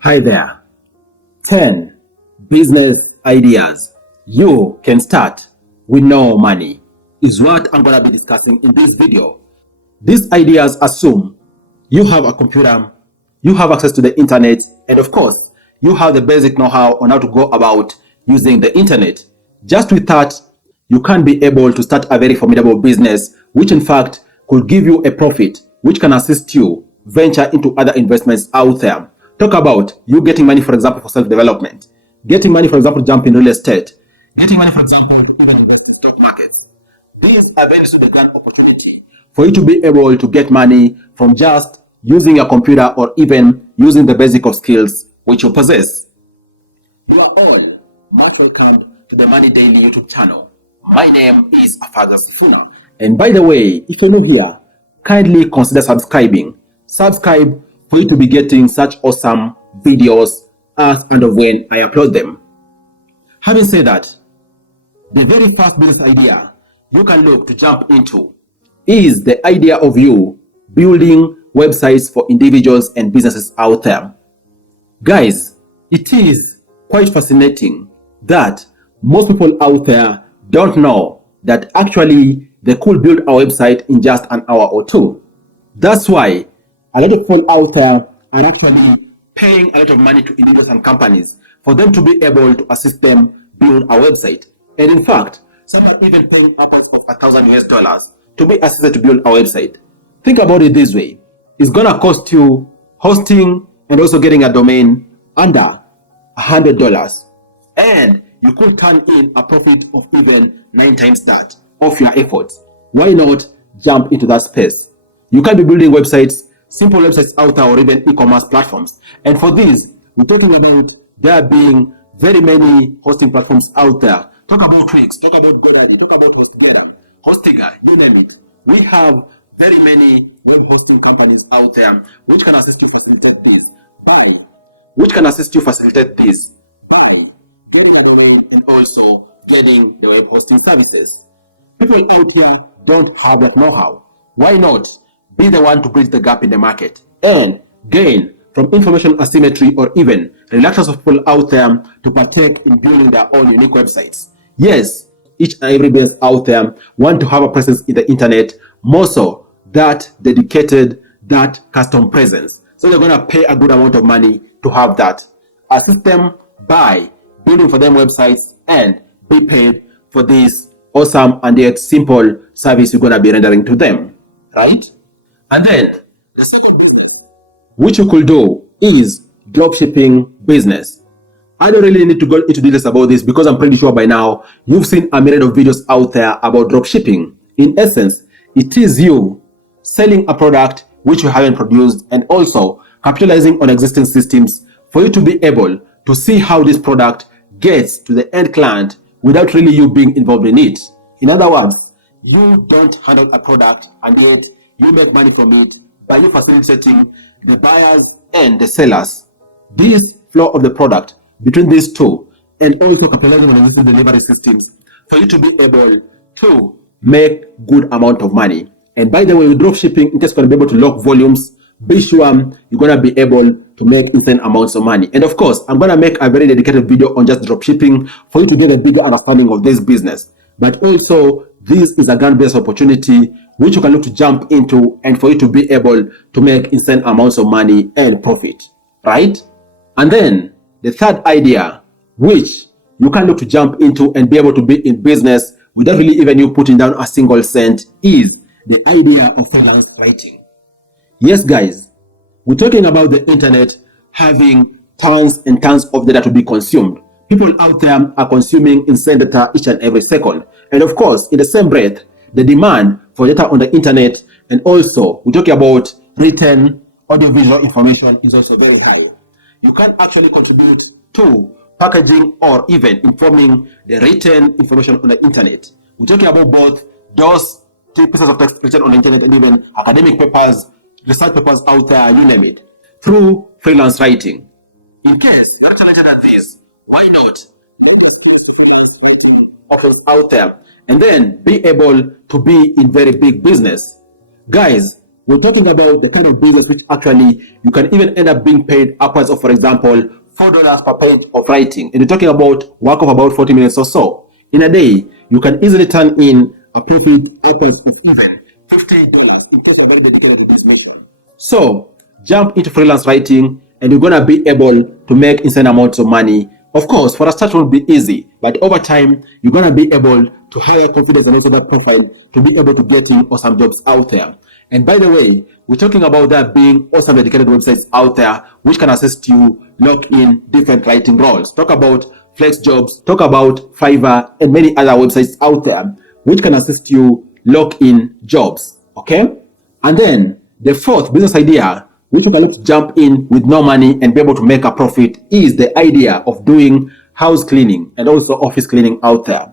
Hi there. 10 business ideas you can start with no money is what I'm going to be discussing in this video. These ideas assume you have a computer, you have access to the internet, and of course, you have the basic know-how on how to go about using the internet. Just with that, you can be able to start a very formidable business, which in fact could give you a profit, which can assist you venture into other investments out there. Talk about you getting money, for example, for self-development, getting money, for example, to jump in real estate, getting money, for example, to even invest in stock markets. These are very significant opportunity for you to be able to get money from just using your computer or even using the basic of skills which you possess. You are all most welcome to the Money Daily YouTube channel. My name is Afaga Sifuna. And by the way, if you're new here, kindly consider subscribing. Subscribe for you to be getting such awesome videos as and of when I upload them. Having said that, the very first business idea you can look to jump into is the idea of you building websites for individuals and businesses out there. Guys, it is quite fascinating that most people out there don't know that actually they could build a website in just an hour or two. That's why a lot of people out there are actually paying a lot of money to individuals and companies for them to be able to assist them build a website. And in fact, some are even paying upwards of $1,000 to be assisted to build a website. Think about it this way. It's gonna cost you hosting and also getting a domain under $100. And you could turn in a profit of even 9 times that of your efforts. Why not jump into that space? You can be building websites, simple websites out there, or even e-commerce platforms. And for this, we're talking about there being very many hosting platforms out there. Talk about Wix, talk about GoDaddy, talk about Hostinger, you name it. We have very many web hosting companies out there which can assist you facilitate this. By getting a domain and also getting the web hosting services. People out here don't have that know-how. Why not be the one to bridge the gap in the market and gain from information asymmetry or even reluctance of people out there to partake in building their own unique websites? Yes, each and every business out there want to have a presence in the internet, more so that dedicated, that custom presence. So they're going to pay a good amount of money to have that. Assist them by building for them websites and be paid for this awesome and yet simple service you're going to be rendering to them, right? And then the second business which you could do is dropshipping business. I don't really need to go into details about this because I'm pretty sure by now you've seen a myriad of videos out there about dropshipping. In essence, it is you selling a product which you haven't produced and also capitalizing on existing systems for you to be able to see how this product gets to the end client without really you being involved in it. In other words, you don't handle a product and yet you make money from it by you facilitating the buyers and the sellers. This flow of the product between these two and also capitalizing on existing delivery systems for you to be able to make good amount of money. And by the way, with dropshipping, in case you're going to be able to lock volumes, be sure you're going to be able to make insane amounts of money. And of course, I'm going to make a very dedicated video on just dropshipping for you to get a bigger understanding of this business. But also, this is a grand business opportunity which you can look to jump into and for you to be able to make insane amounts of money and profit, right? And then the third idea, which you can look to jump into and be able to be in business without really even you putting down a single cent, is the idea of freelance writing. Yes, guys, we're talking about the internet having tons and tons of data to be consumed. People out there are consuming insane data each and every second. And of course, in the same breath, the demand for data on the internet and also we're talking about written audiovisual information is also very high. You can actually contribute to packaging or even informing the written information on the internet. We're talking about both those pieces of text written on the internet and even academic papers, research papers out there, you name it, through freelance writing. In case you're talented at this, why not use the skills to freelance writing options out there and then be able to be in very big business? Guys, we're talking about the kind of business which actually you can even end up being paid upwards of, for example, $4 per page of writing. And you're talking about work of about 40 minutes or so. In a day, you can easily turn in a profit upwards of even $50 if you are dedicated to this mission. So jump into freelance writing and you're gonna be able to make insane amounts of money. Of course, for a start it won't be easy, but over time you're gonna be able to hire confidence and also that profile to be able to get in awesome jobs out there. And by the way, we're talking about there being awesome dedicated websites out there which can assist you lock in different writing roles. Talk about Flex Jobs, talk about Fiverr, and many other websites out there which can assist you lock in jobs. Okay? And then the fourth business idea which you can look to jump in with no money and be able to make a profit is the idea of doing house cleaning and also office cleaning out there.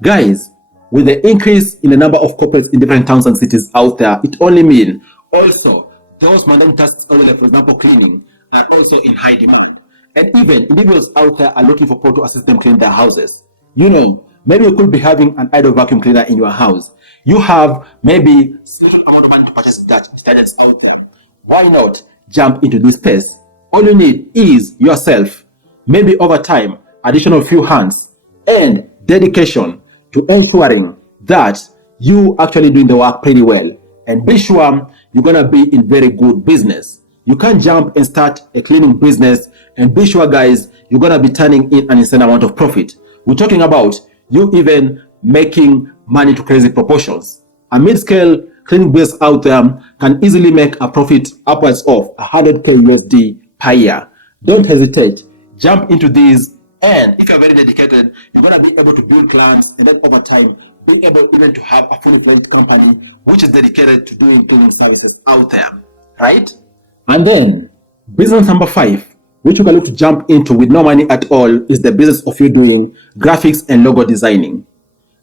Guys, with the increase in the number of corporates in different towns and cities out there, it only means also those mundane tasks, for example, cleaning, are also in high demand. And even individuals out there are looking for people to assist them clean their houses. You know, maybe you could be having an idle vacuum cleaner in your house. You have maybe certain amount of money to purchase detergents out there. Why not jump into this space? All you need is yourself, maybe over time, additional few hands, and dedication to ensuring that you actually doing the work pretty well. And be sure you're gonna be in very good business. You can't jump and start a cleaning business and be sure, guys, you're gonna be turning in an insane amount of profit. We're talking about you even making money to crazy proportions. A mid-scale cleaning business out there can easily make a profit upwards of 100k USD per year. Don't hesitate. Jump into these. And if you're very dedicated, you're going to be able to build plans and then over time, be able even to have a fully fledged company which is dedicated to doing cleaning services out there, right? And then business number 5, which you can look to jump into with no money at all, is the business of you doing graphics and logo designing.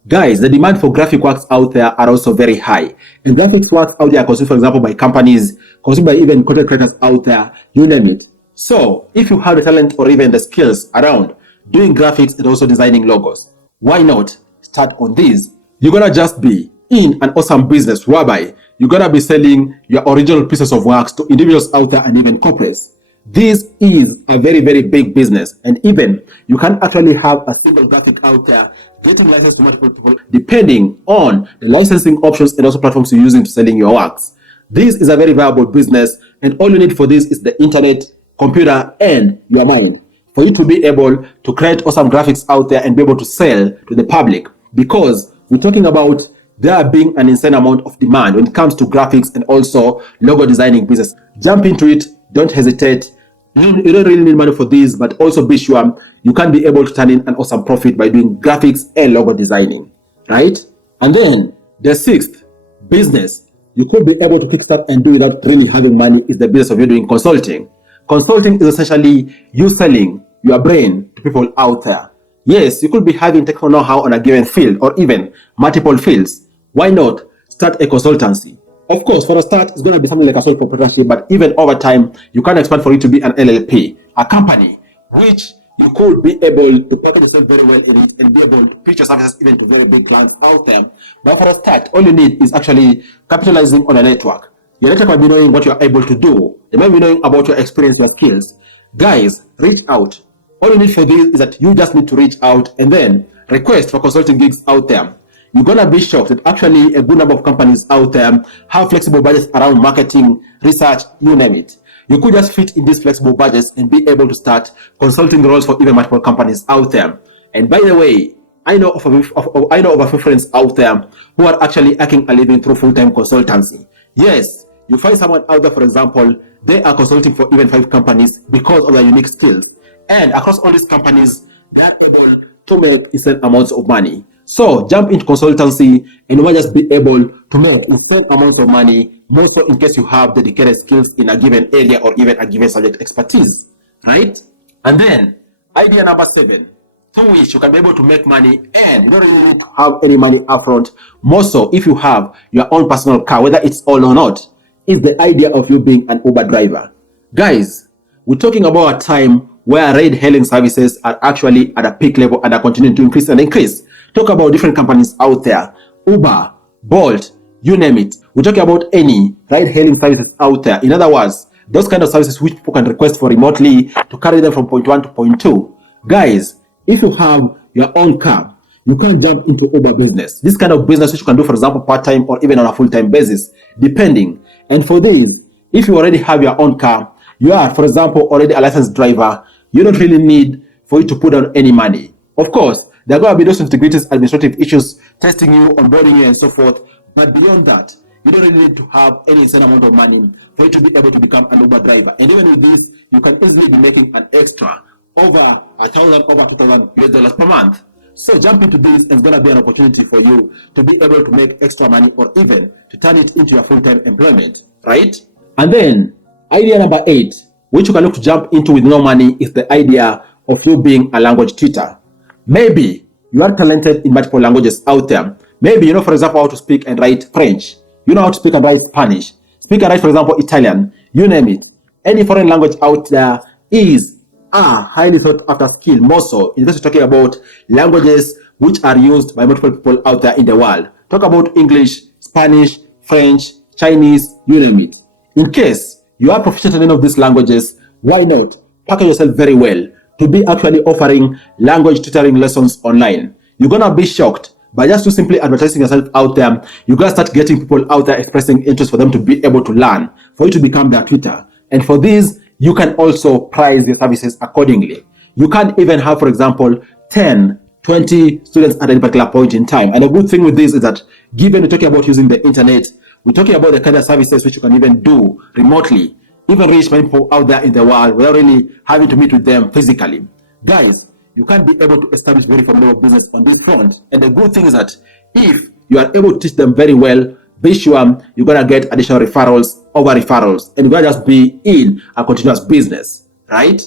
Guys, the demand for graphic works out there are also very high. And graphics works out there are consumed, for example, by companies, consumed by even content creators out there, you name it. So if you have the talent or even the skills around doing graphics and also designing logos, why not start on these? You're gonna just be in an awesome business whereby you're gonna be selling your original pieces of works to individuals out there and even corporates. This is a very, very big business, and even you can actually have a single graphic out there getting licensed to multiple people depending on the licensing options and also platforms you're using to selling your works. This is a very viable business, and all you need for this is the internet, computer, and your mind for you to be able to create awesome graphics out there and be able to sell to the public, because we're talking about there being an insane amount of demand when it comes to graphics and also logo designing business. Jump into it. Don't hesitate. You don't really need money for this, but also be sure you can be able to turn in an awesome profit by doing graphics and logo designing, right? And then the 6th business you could be able to kickstart and do without really having money is the business of you doing consulting. Consulting is essentially you selling your brain to people out there. Yes, you could be having technical know-how on a given field or even multiple fields. Why not start a consultancy? Of course, for a start, it's going to be something like a sole proprietorship, but even over time, you can expand for it to be an LLP, a company, which you could be able to portray yourself very well in it and be able to pitch your services even to very big clients out there. But for a start, all you need is actually capitalizing on a network. Your network might be knowing what you're able to do. They might be knowing about your experience, your skills. Guys, reach out. All you need for this is that you just need to reach out and then request for consulting gigs out there. You're going to be shocked that actually a good number of companies out there have flexible budgets around marketing, research, you name it. You could just fit in these flexible budgets and be able to start consulting roles for even multiple companies out there. And by the way, I know of a few friends out there who are actually earning a living through full-time consultancy. Yes, you find someone out there, for example, they are consulting for even 5 companies because of their unique skills. And across all these companies, they are able to make insane amounts of money. So jump into consultancy and you might just be able to make insane amount of money, more so in case you have dedicated skills in a given area or even a given subject expertise, right? And then idea number 7, through which you can be able to make money and you don't really need to have any money upfront, more so if you have your own personal car, whether it's all or not, is the idea of you being an Uber driver. Guys, we're talking about a time where ride-hailing services are actually at a peak level and are continuing to increase and increase. Talk about different companies out there, Uber, Bolt, you name it. we're talking about any ride-hailing services out there. In other words, those kind of services which people can request for remotely to carry them from point 1 to point 2. Guys, if you have your own car, you can jump into Uber business. This kind of business which you can do, for example, part-time or even on a full-time basis, depending. And for this, if you already have your own car, you are, for example, already a licensed driver, you don't really need for you to put down any money. Of course, there are going to be those integrities, administrative issues, testing you, onboarding you, and so forth. But beyond that, you don't really need to have any certain amount of money for you to be able to become an Uber driver. And even with this, you can easily be making an extra over $1,000, over $2,000 per month. So jump into this, and it's going to be an opportunity for you to be able to make extra money or even to turn it into your full-time employment, right? And then idea number 8, which you can look to jump into with no money, is the idea of you being a language tutor. Maybe you are talented in multiple languages out there. Maybe you know, for example, how to speak and write French. You know how to speak and write Spanish. Speak and write, for example, Italian. You name it. Any foreign language out there is a highly sought after skill. More so, in this, we're talking about languages which are used by multiple people out there in the world. Talk about English, Spanish, French, Chinese, you name it. In case you are proficient in any of these languages, why not package yourself very well to be actually offering language tutoring lessons online? You're gonna be shocked by just too simply advertising yourself out there. You're gonna start getting people out there expressing interest for them to be able to learn, for you to become their tutor. And for this, you can also price your services accordingly. You can even have, for example, 10, 20 students at any particular point in time. And the good thing with this is that, given we're talking about using the internet, we're talking about the kind of services which you can even do remotely, even reach many people out there in the world without really having to meet with them physically. Guys, you can be able to establish very formidable business on this front. And the good thing is that if you are able to teach them very well, be sure you're going to get additional referrals over referrals, and you're going to just be in a continuous business, right?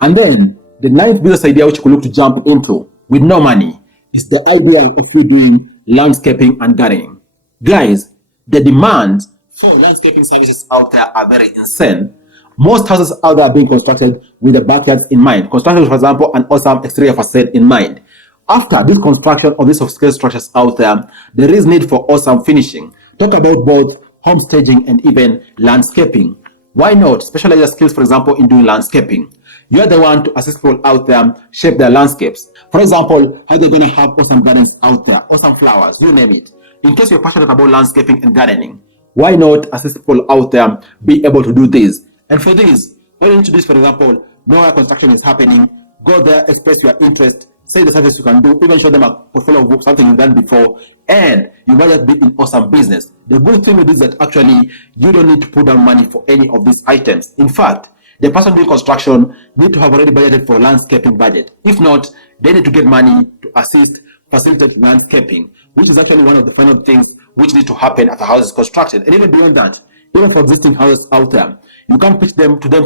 And then the 9th business idea which you could look to jump into with no money is the idea of you doing landscaping and gardening. Guys, the demand for landscaping services out there are very insane. Most houses out there are being constructed with the backyards in mind. Constructed, for example, an awesome exterior facade in mind. After this construction of these sophisticated structures out there is need for awesome finishing. Talk about both home staging and even landscaping. Why not specialize your skills, for example, in doing landscaping? You're the one to assist people out there shape their landscapes. For example, how they're going to have awesome gardens out there, awesome flowers, you name it. In case you're passionate about landscaping and gardening, why not assist people out there be able to do this? And for this, when you introduce, for example, know where construction is happening, go there, express your interest, say the service you can do, even show them a portfolio of something you've done before, and you might just be in awesome business. The good thing with this is that actually you don't need to put down money for any of these items. In fact, the person doing construction need to have already budgeted for landscaping budget. If not, they need to get money to assist facilitate landscaping, which is actually one of the final things which need to happen after a house is constructed. And even beyond that, even for existing houses out there, you can pitch them to them.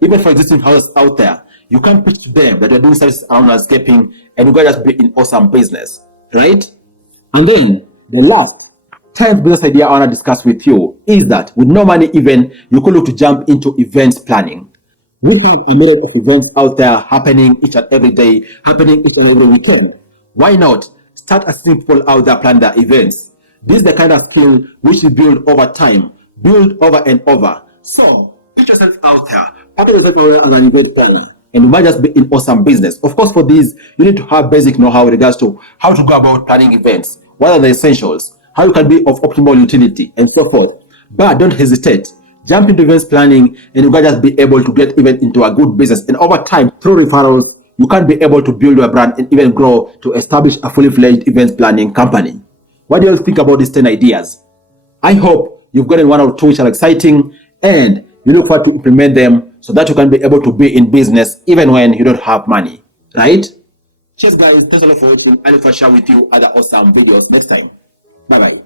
Even for existing houses out there, you can pitch to them that you're doing services around landscaping, and you guys just be in awesome business, right? And then the last 10th business idea I want to discuss with you is that with no money even, you could look to jump into events planning. We have a myriad of events out there happening each and every day, happening each and every weekend. Why not start assisting people out there plan their events? This is the kind of thing which you build over time, build over and over. So put yourself out there, open your event as an event planner, and you might just be in awesome business. Of course, for this, you need to have basic know-how with regards to how to go about planning events, what are the essentials, how you can be of optimal utility, and so forth. But don't hesitate. Jump into events planning, and you can just be able to get even into a good business. And over time, through referrals, you can be able to build your brand and even grow to establish a fully fledged events planning company. What do you all think about these 10 ideas? I hope you've gotten one or two which are exciting, and you look forward to implement them so that you can be able to be in business even when you don't have money, right? Cheers guys, thanks a lot for watching, and I'll share with you other awesome videos next time. Bye bye.